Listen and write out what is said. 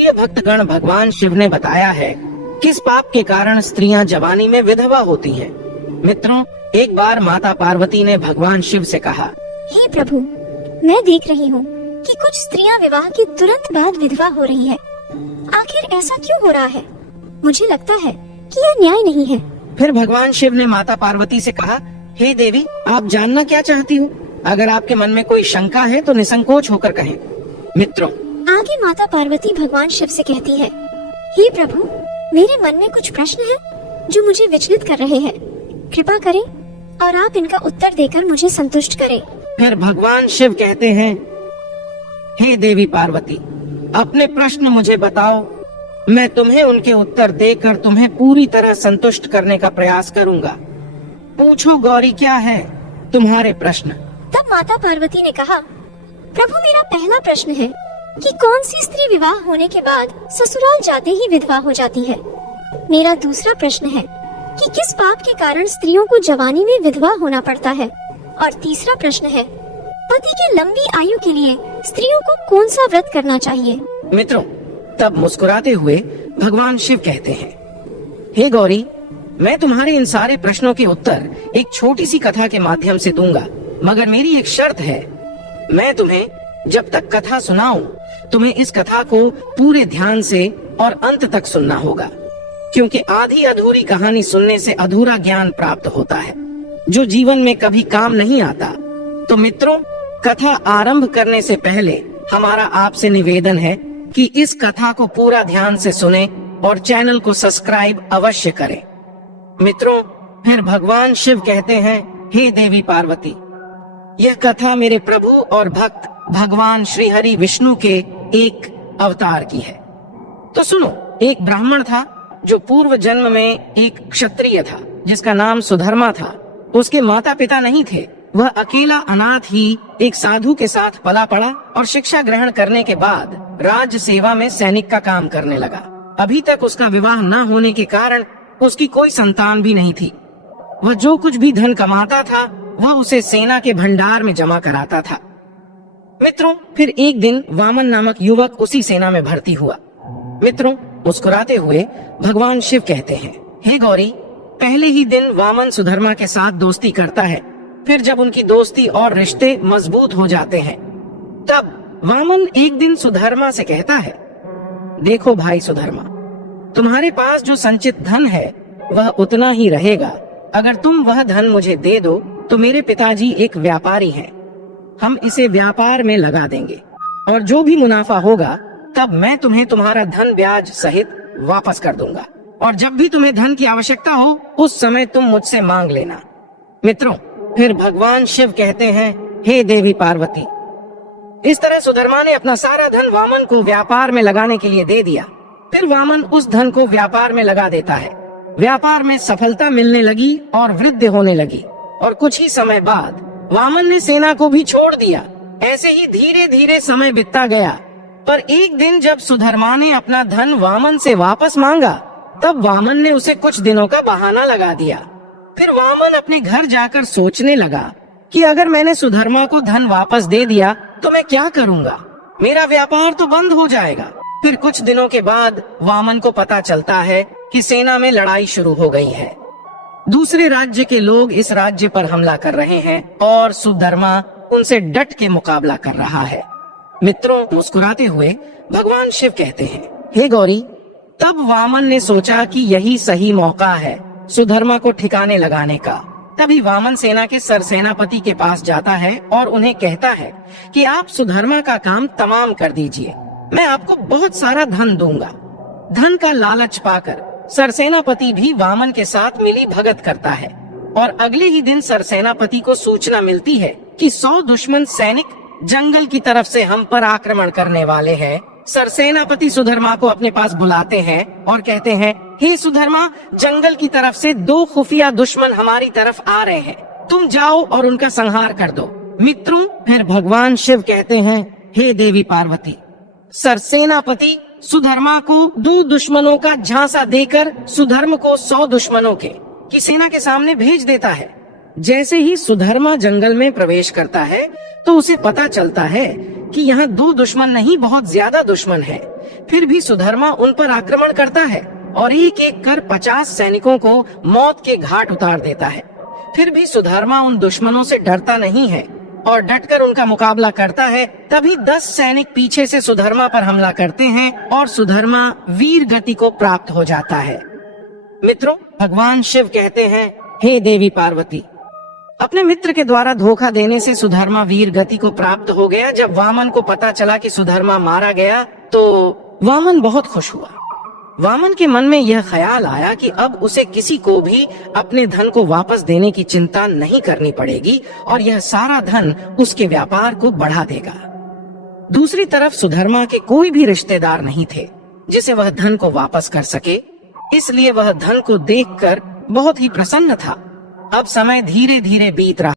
प्रिय भक्तगण, भगवान शिव ने बताया है किस पाप के कारण स्त्रियां जवानी में विधवा होती हैं। मित्रों, एक बार माता पार्वती ने भगवान शिव से कहा, हे प्रभु, मैं देख रही हूँ कि कुछ स्त्रियां विवाह के तुरंत बाद विधवा हो रही है। आखिर ऐसा क्यों हो रहा है? मुझे लगता है कि यह न्याय नहीं है। फिर भगवान शिव ने माता पार्वती से कहा, हे देवी, आप जानना क्या चाहती हो? अगर आपके मन में कोई शंका है तो निसंकोच होकर कहें। मित्रों, आगे माता पार्वती भगवान शिव से कहती है, हे प्रभु, मेरे मन में कुछ प्रश्न हैं जो मुझे विचलित कर रहे हैं। कृपा करें और आप इनका उत्तर देकर मुझे संतुष्ट करें। फिर भगवान शिव कहते हैं, हे देवी पार्वती, अपने प्रश्न मुझे बताओ, मैं तुम्हें उनके उत्तर देकर तुम्हें पूरी तरह संतुष्ट करने का प्रयास करूंगा। पूछो गौरी, क्या है तुम्हारे प्रश्न? तब माता पार्वती ने कहा, प्रभु, मेरा पहला प्रश्न है कि कौन सी स्त्री विवाह होने के बाद ससुराल जाते ही विधवा हो जाती है। मेरा दूसरा प्रश्न है कि किस पाप के कारण स्त्रियों को जवानी में विधवा होना पड़ता है। और तीसरा प्रश्न है, पति की लंबी आयु के लिए स्त्रियों को कौन सा व्रत करना चाहिए। मित्रों, तब मुस्कुराते हुए भगवान शिव कहते हैं, हे गौरी, मैं तुम्हारे इन सारे प्रश्नों के उत्तर एक छोटी सी कथा के माध्यम से दूंगा, मगर मेरी एक शर्त है। मैं तुम्हें जब तक कथा सुनाऊं, तुम्हें इस कथा को पूरे ध्यान से और अंत तक सुनना होगा, क्योंकि आधी अधूरी कहानी सुनने से अधूरा ज्ञान प्राप्त होता है, जो जीवन में कभी काम नहीं आता। तो मित्रों, कथा आरंभ करने से पहले हमारा आपसे निवेदन है कि इस कथा को पूरा ध्यान से सुने और चैनल को सब्सक्राइब अवश्य करें। मित्रों, फिर भगवान शिव कहते हैं, हे देवी पार्वती, यह कथा मेरे प्रभु और भक्त भगवान श्री हरि विष्णु के एक अवतार की है। तो सुनो, एक ब्राह्मण था जो पूर्व जन्म में एक क्षत्रिय था, जिसका नाम सुधर्मा था। उसके माता पिता नहीं थे। वह अकेला अनाथ ही एक साधु के साथ पला पड़ा और शिक्षा ग्रहण करने के बाद राज्य सेवा में सैनिक का काम करने लगा। अभी तक उसका विवाह न होने के कारण उसकी कोई संतान भी नहीं थी। वह जो कुछ भी धन कमाता था वह उसे सेना के भंडार में जमा कराता था। मित्रों, फिर एक दिन वामन नामक युवक उसी सेना में भर्ती हुआ। मित्रों, मुस्कुराते हुए भगवान शिव कहते हैं, हे गौरी, पहले ही दिन वामन सुधर्मा के साथ दोस्ती करता है। फिर जब उनकी दोस्ती और रिश्ते मजबूत हो जाते हैं, तब वामन एक दिन सुधर्मा से कहता है, देखो भाई सुधर्मा, तुम्हारे पास जो संचित धन है वह उतना ही रहेगा। अगर तुम वह धन मुझे दे दो तो मेरे पिताजी एक व्यापारी हैं, हम इसे व्यापार में लगा देंगे और जो भी मुनाफा होगा तब मैं तुम्हें तुम्हारा धन ब्याज सहित वापस कर दूंगा, और जब भी तुम्हें धन की आवश्यकता हो उस समय तुम मुझसे मांग लेना। मित्रों, फिर भगवान शिव कहते हैं, हे देवी पार्वती, इस तरह सुधर्मा ने अपना सारा धन वामन को व्यापार में लगाने के लिए दे दिया। फिर वामन उस धन को व्यापार में लगा देता है। व्यापार में सफलता मिलने लगी और वृद्धि होने लगी, और कुछ ही समय बाद वामन ने सेना को भी छोड़ दिया। ऐसे ही धीरे धीरे समय बीतता गया। पर एक दिन जब सुधर्मा ने अपना धन वामन से वापस मांगा, तब वामन ने उसे कुछ दिनों का बहाना लगा दिया। फिर वामन अपने घर जाकर सोचने लगा कि अगर मैंने सुधर्मा को धन वापस दे दिया तो मैं क्या करूँगा, मेरा व्यापार तो बंद हो जाएगा। फिर कुछ दिनों के बाद वामन को पता चलता है कि सेना में लड़ाई शुरू हो गई है। दूसरे राज्य के लोग इस राज्य पर हमला कर रहे हैं और सुधर्मा उनसे डट के मुकाबला कर रहा है। मित्रों, मुस्कुराते हुए भगवान शिव कहते हैं, हे गौरी, तब वामन ने सोचा कि यही सही मौका है सुधर्मा को ठिकाने लगाने का। तभी वामन सेना के सरसेनापति के पास जाता है और उन्हें कहता है कि आप सुधर्मा का काम तमाम कर दीजिए, मैं आपको बहुत सारा धन दूंगा। धन का लालच पाकर सरसेनापति भी वामन के साथ मिली भगत करता है, और अगले ही दिन सरसेनापति को सूचना मिलती है कि 100 दुश्मन सैनिक जंगल की तरफ से हम पर आक्रमण करने वाले हैं। सरसेनापति सुधर्मा को अपने पास बुलाते हैं और कहते हैं, हे सुधर्मा, जंगल की तरफ से 2 खुफिया दुश्मन हमारी तरफ आ रहे हैं, तुम जाओ और उनका संहार कर दो। मित्रों, फिर भगवान शिव कहते हैं, हे देवी पार्वती, सरसेनापति सुधर्मा को 2 दुश्मनों का झांसा देकर सुधर्म को 100 दुश्मनों की सेना के सामने भेज देता है। जैसे ही सुधर्मा जंगल में प्रवेश करता है तो उसे पता चलता है कि यहाँ 2 दुश्मन नहीं, बहुत ज्यादा दुश्मन है। फिर भी सुधर्मा उन पर आक्रमण करता है और एक एक कर 50 सैनिकों को मौत के घाट उतार देता है। फिर भी सुधर्मा उन दुश्मनों से डरता नहीं है और डटकर उनका मुकाबला करता है। तभी 10 सैनिक पीछे से सुधर्मा पर हमला करते हैं और सुधर्मा वीर गति को प्राप्त हो जाता है। मित्रों, भगवान शिव कहते हैं, हे देवी पार्वती, अपने मित्र के द्वारा धोखा देने से सुधर्मा वीर गति को प्राप्त हो गया। जब वामन को पता चला कि सुधर्मा मारा गया तो वामन बहुत खुश हुआ। वामन के मन में यह ख्याल आया कि अब उसे किसी को भी अपने धन को वापस देने की चिंता नहीं करनी पड़ेगी और यह सारा धन उसके व्यापार को बढ़ा देगा। दूसरी तरफ सुधर्मा के कोई भी रिश्तेदार नहीं थे जिसे वह धन को वापस कर सके, इसलिए वह धन को देखकर बहुत ही प्रसन्न था। अब समय धीरे धीरे बीत रहा